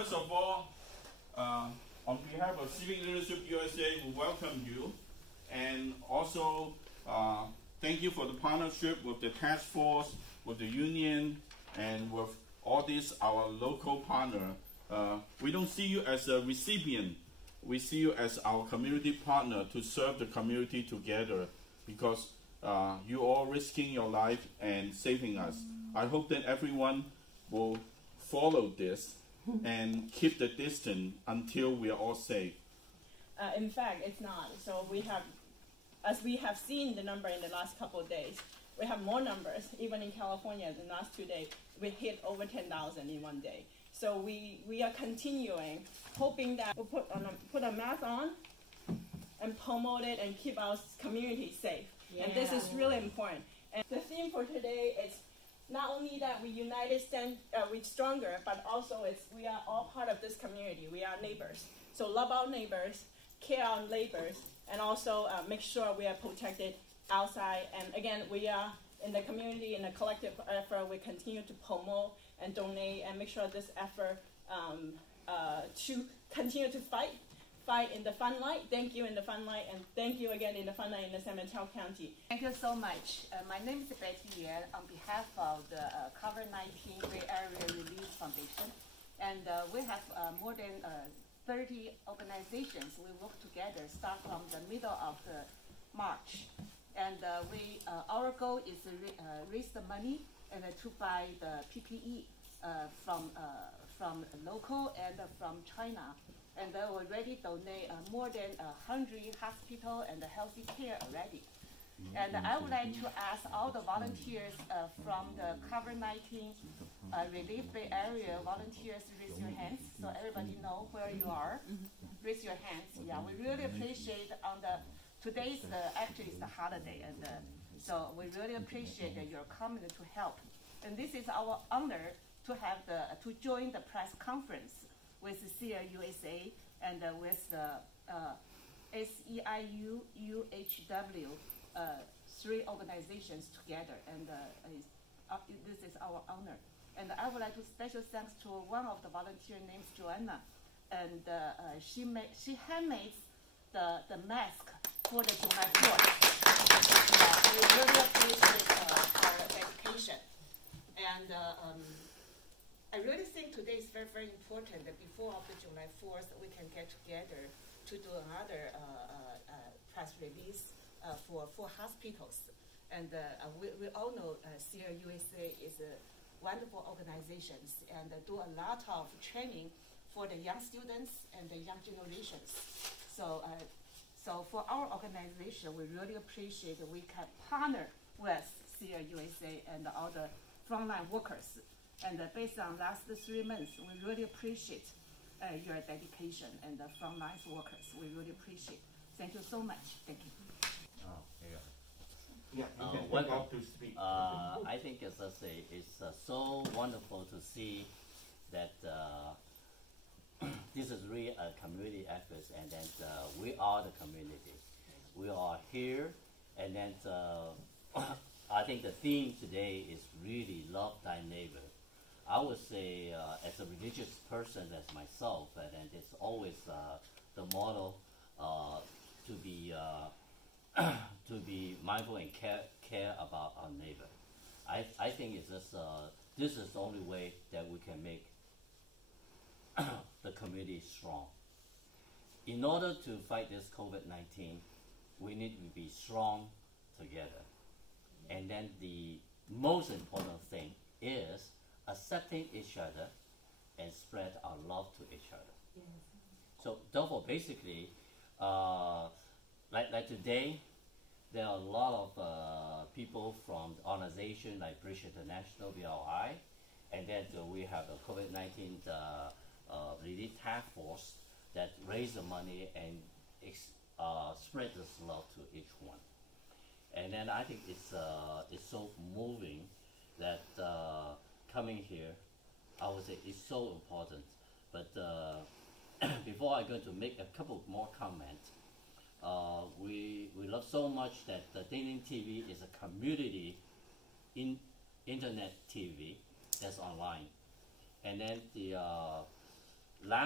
first of all, on behalf of Civic Leadership USA, we welcome you, and also thank you for the partnership with the task force, with the union, and with all these our local partner. We don't see you as a recipient. We see you as our community partner to serve the community together, because you all risking your life and saving us. I hope that everyone will follow this and keep the distance until we are all safe. In fact, it's not. So we have, as we have seen the number in the last couple of days, we have more numbers. Even in California, in the last 2 days, we hit over 10,000 in one day. So we are continuing, hoping that we'll put a mask on and promote it and keep our community safe. Yeah. And this is really important. And the theme for today is not only that we united stand we're stronger, but also we are all part of this community. We are neighbors. So love our neighbors, care our neighbors, and also make sure we are protected outside. And again, we are in the community, in a collective effort, we continue to promote and donate and make sure this effort to continue to fight in the Frontline. Thank you in the Frontline, and thank you again in the Frontline in the San Mateo County. Thank you so much. My name is Betty Yan on behalf of the COVID-19 Bay Area Relief Foundation, and we have more than 30 organizations. We work together, start from the middle of the March, and our goal is to raise the money and to buy the PPE from local and from China. And we already donate more than 100 hospital and healthy care already. And I would like to ask all the volunteers from the COVID-19 Relief Bay Area volunteers, raise your hands so everybody know where you are. Raise your hands. Yeah, we really appreciate today's actually is the holiday, and so we really appreciate that you're coming to help. And this is our honor to have to join the press conference with CLUSA and with the SEIU-UHW, 3 organizations together, and this is our honor. And I would like to special thanks to one of the volunteer named Joanna, and she handmade the mask for the July 4th. We really appreciate our dedication. And I really think today is very, very important that before of the July 4th, we can get together to do another press release for hospitals. And we all know CLUSA is a wonderful organization and do a lot of training for the young students and the young generations. So, so for our organization, we really appreciate that we can partner with CLUSA and all the frontline workers. And based on last 3 months, we really appreciate your dedication, and the frontline workers, we really appreciate. Thank you so much. Thank you. Welcome to speak. I think as I say, it's so wonderful to see that this is really a community effort, and then we are the community. We are here, and then I think the theme today is really love thy neighbor. I would say, as a religious person, as myself, and it's always the model to be mindful and care about our neighbor. I think it's just this is the only way that we can make the community strong. In order to fight this COVID-19, we need to be strong together. And then the most important thing is accepting each other and spread our love to each other. Yes. So therefore, basically, like today, there are a lot of people from the organization like British International, BRI, and then we have the COVID-19 relief task force that raise the money and spread this love to each one. And then I think it's so moving that coming here, I would say it's so important. But before I'm going to make a couple more comments, we love so much that the Dating TV is a community internet TV that's online. And then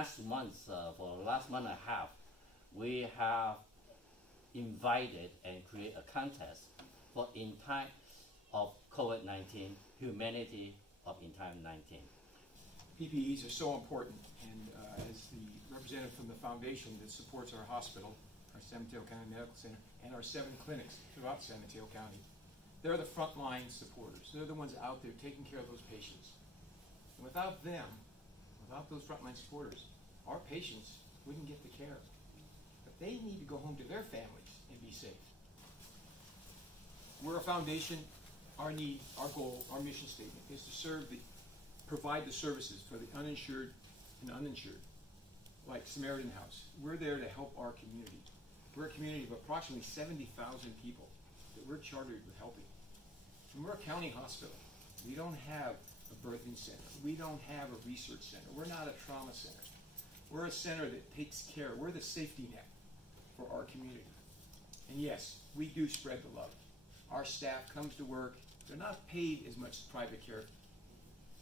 last month, for the last month and a half, we have invited and create a contest for in time of COVID-19, humanity of in time 19. PPEs are so important, and as the representative from the foundation that supports our hospital, our San Mateo County Medical Center, and our 7 clinics throughout San Mateo County, they're the frontline supporters. They're the ones out there taking care of those patients. And without them, without those frontline supporters, our patients wouldn't get the care. But they need to go home to their families and be safe. We're a foundation. Our need, our goal, our mission statement is to provide the services for the uninsured and uninsured, like Samaritan House. We're there to help our community. We're a community of approximately 70,000 people that we're chartered with helping. And we're a county hospital. We don't have a birthing center. We don't have a research center. We're not a trauma center. We're a center that takes care. We're the safety net for our community. And yes, we do spread the love. Our staff comes to work. They're not paid as much as private care,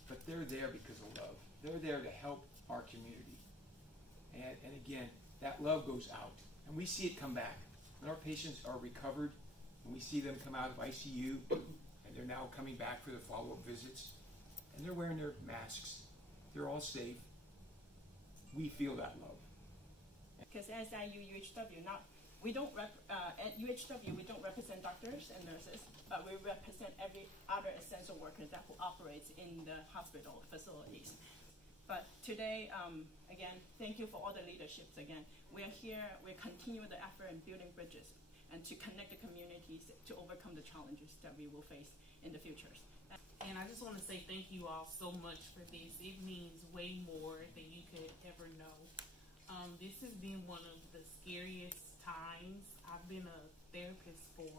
but they're there because of love. They're there to help our community. And again, that love goes out. And we see it come back. When our patients are recovered, when we see them come out of ICU, and they're now coming back for their follow-up visits, and they're wearing their masks, they're all safe, we feel that love. Because as SEIU-UHW, at UHW, we don't represent doctors and nurses, but we represent every other essential worker that who operates in the hospital facilities. But today, again, thank you for all the leaderships again. We are here, we continue the effort in building bridges and to connect the communities to overcome the challenges that we will face in the future. And I just want to say thank you all so much for this. It means way more than you could ever know. This has been one of the scariest times. I've been a therapist for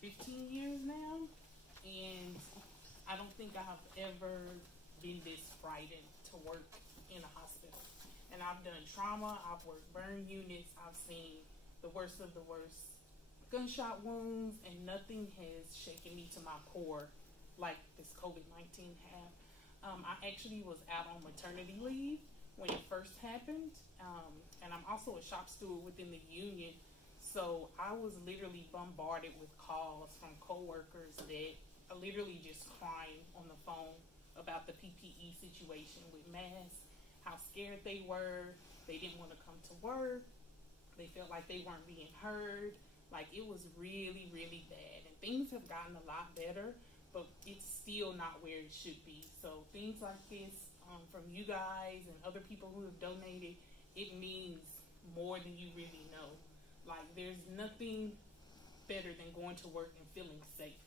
15 years now, and I don't think I've ever been this frightened to work in a hospital. And I've done trauma, I've worked burn units, I've seen the worst of the worst gunshot wounds, and nothing has shaken me to my core like this COVID-19 have. I actually was out on maternity leave when it first happened, and I'm also a shop steward within the union, so I was literally bombarded with calls from coworkers that are literally just crying on the phone about the PPE situation with masks, how scared they were, they didn't want to come to work, they felt like they weren't being heard, like it was really, really bad. And things have gotten a lot better, but it's still not where it should be. So things like this from you guys and other people who have donated, it means more than you really know. Like there's nothing better than going to work and feeling safe.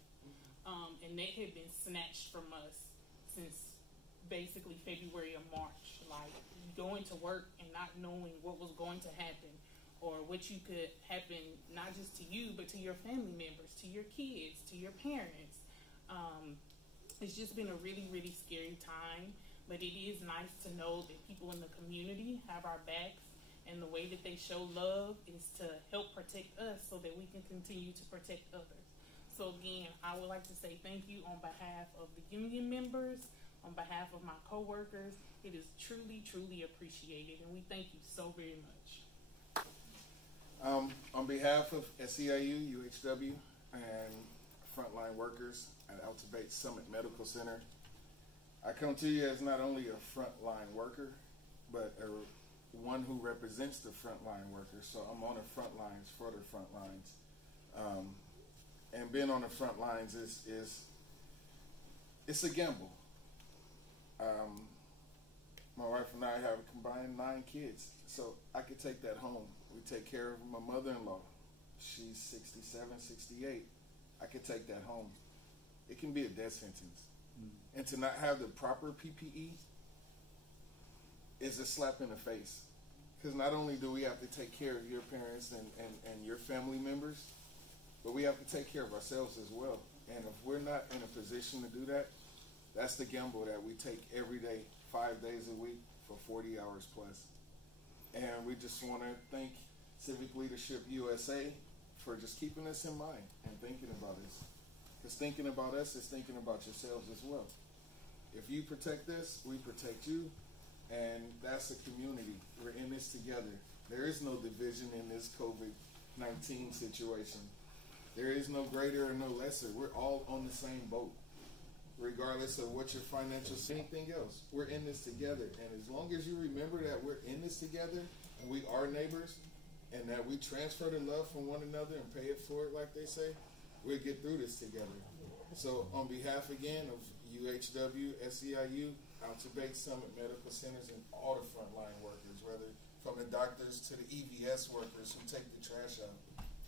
And they have been snatched from us since basically February or March. Like going to work and not knowing what was going to happen or what you could happen, not just to you, but to your family members, to your kids, to your parents. It's just been a really, really scary time, but it is nice to know that people in the community have our backs, and the way that they show love is to help protect us so that we can continue to protect others. So again, I would like to say thank you on behalf of the union members, on behalf of my coworkers. It is truly, truly appreciated, and we thank you so very much. On behalf of SEIU-UHW and frontline workers at Altabate Summit Medical Center, I come to you as not only a frontline worker, but one who represents the frontline workers. So I'm on the front lines for the front lines. And being on the front lines it's a gamble. My wife and I have a combined 9 kids, so I could take that home. We take care of my mother-in-law. She's 67, 68. I could take that home. It can be a death sentence. And to not have the proper PPE is a slap in the face. Because not only do we have to take care of your parents and your family members, but we have to take care of ourselves as well. And if we're not in a position to do that, that's the gamble that we take every day, 5 days a week for 40 hours plus. And we just want to thank Civic Leadership USA for just keeping us in mind and thinking about us. Because thinking about us is thinking about yourselves as well. If you protect us, we protect you. And that's as a community, we're in this together. There is no division in this COVID-19 situation. There is no greater or no lesser. We're all on the same boat, regardless of what your financial, anything else. We're in this together. And as long as you remember that we're in this together and we are neighbors and that we transfer the love from one another and pay it forward, like they say, we'll get through this together. So on behalf again of UHW, SEIU, Outer Banks Summit Medical Centers, and all the frontline workers, whether from the doctors to the EVS workers who take the trash out,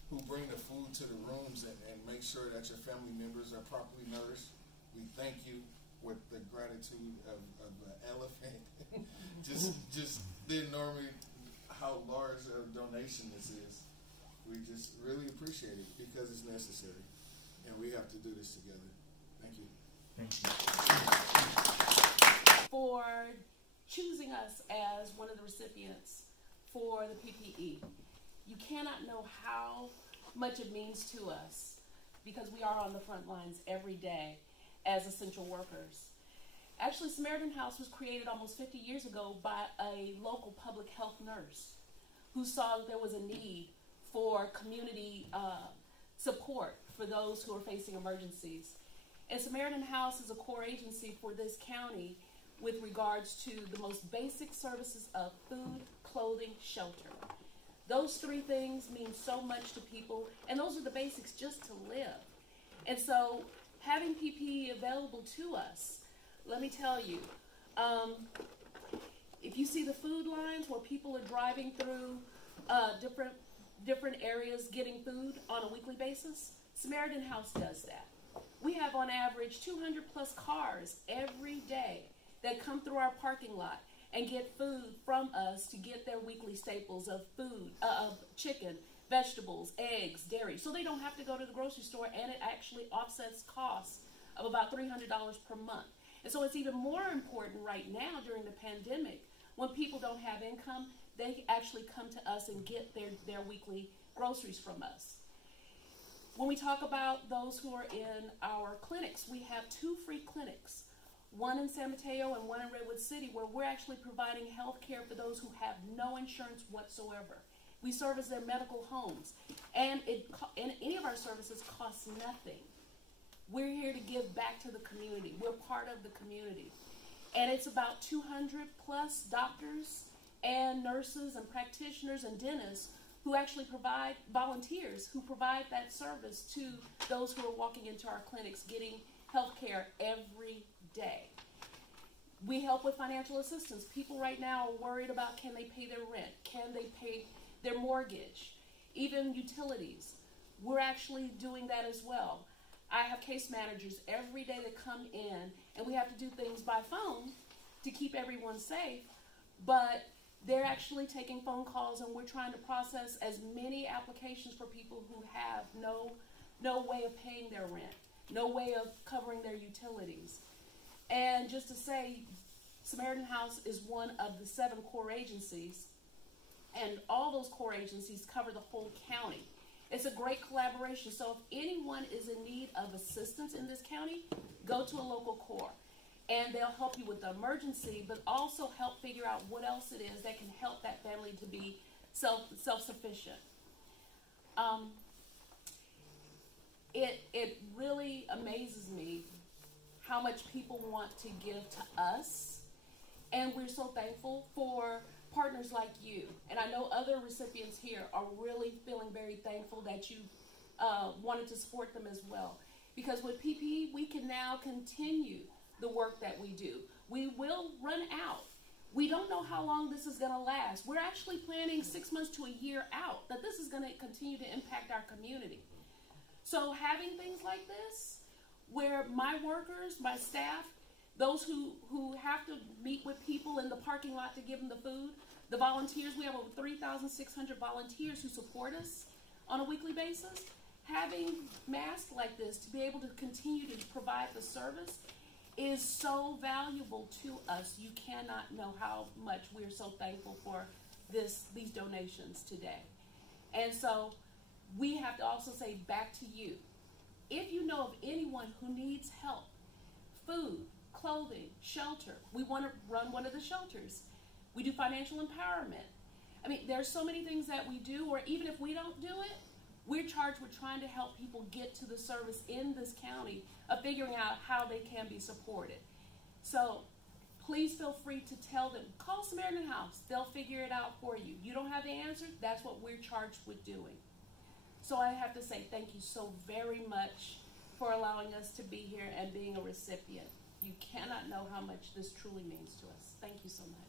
who bring the food to the rooms and make sure that your family members are properly nourished, we thank you with the gratitude of an elephant. just the enormous, how large a donation this is. We just really appreciate it because it's necessary. And we have to do this together. Thank you. Thank you. For choosing us as one of the recipients for the PPE. You cannot know how much it means to us because we are on the front lines every day as essential workers. Actually, Samaritan House was created almost 50 years ago by a local public health nurse who saw that there was a need for community support for those who are facing emergencies. And Samaritan House is a core agency for this county with regards to the most basic services of food, clothing, shelter. Those three things mean so much to people, and those are the basics just to live. And so having PPE available to us, let me tell you, if you see the food lines where people are driving through different areas getting food on a weekly basis, Samaritan House does that. We have on average 200 plus cars every day that come through our parking lot and get food from us to get their weekly staples of food, of chicken, vegetables, eggs, dairy. So they don't have to go to the grocery store, and it actually offsets costs of about $300 per month. And so it's even more important right now during the pandemic when people don't have income, they actually come to us and get their weekly groceries from us. When we talk about those who are in our clinics, we have 2 free clinics, one in San Mateo and one in Redwood City, where we're actually providing health care for those who have no insurance whatsoever. We service their medical homes, and any of our services costs nothing. We're here to give back to the community. We're part of the community. And it's about 200 plus doctors and nurses and practitioners and dentists who actually provide, volunteers who provide that service to those who are walking into our clinics getting health care every day. We help with financial assistance. People right now are worried about, can they pay their rent? Can they pay their mortgage? Even utilities. We're actually doing that as well. I have case managers every day that come in, and we have to do things by phone to keep everyone safe, but they're actually taking phone calls, and we're trying to process as many applications for people who have no way of paying their rent, no way of covering their utilities. And just to say, Samaritan House is one of the 7 core agencies, and all those core agencies cover the whole county. It's a great collaboration. So if anyone is in need of assistance in this county, go to a local core. And they'll help you with the emergency, but also help figure out what else it is that can help that family to be self-sufficient. It really amazes me how much people want to give to us. And we're so thankful for partners like you. And I know other recipients here are really feeling very thankful that you wanted to support them as well. Because with PPE, we can now continue the work that we do. We will run out. We don't know how long this is going to last. We're actually planning 6 months to a year out that this is going to continue to impact our community. So having things like this, where my workers, my staff, those who have to meet with people in the parking lot to give them the food, the volunteers, we have over 3,600 volunteers who support us on a weekly basis. Having masks like this to be able to continue to provide the service is so valuable to us. You cannot know how much we're so thankful for these donations today. And so we have to also say back to you, if you know of anyone who needs help, food, clothing, shelter, we want to run one of the shelters. We do financial empowerment. I mean, there's so many things that we do, or even if we don't do it, we're charged with trying to help people get to the service in this county of figuring out how they can be supported. So please feel free to tell them, call Samaritan House. They'll figure it out for you. You don't have the answer, that's what we're charged with doing. So I have to say thank you so very much for allowing us to be here and being a recipient. You cannot know how much this truly means to us. Thank you so much.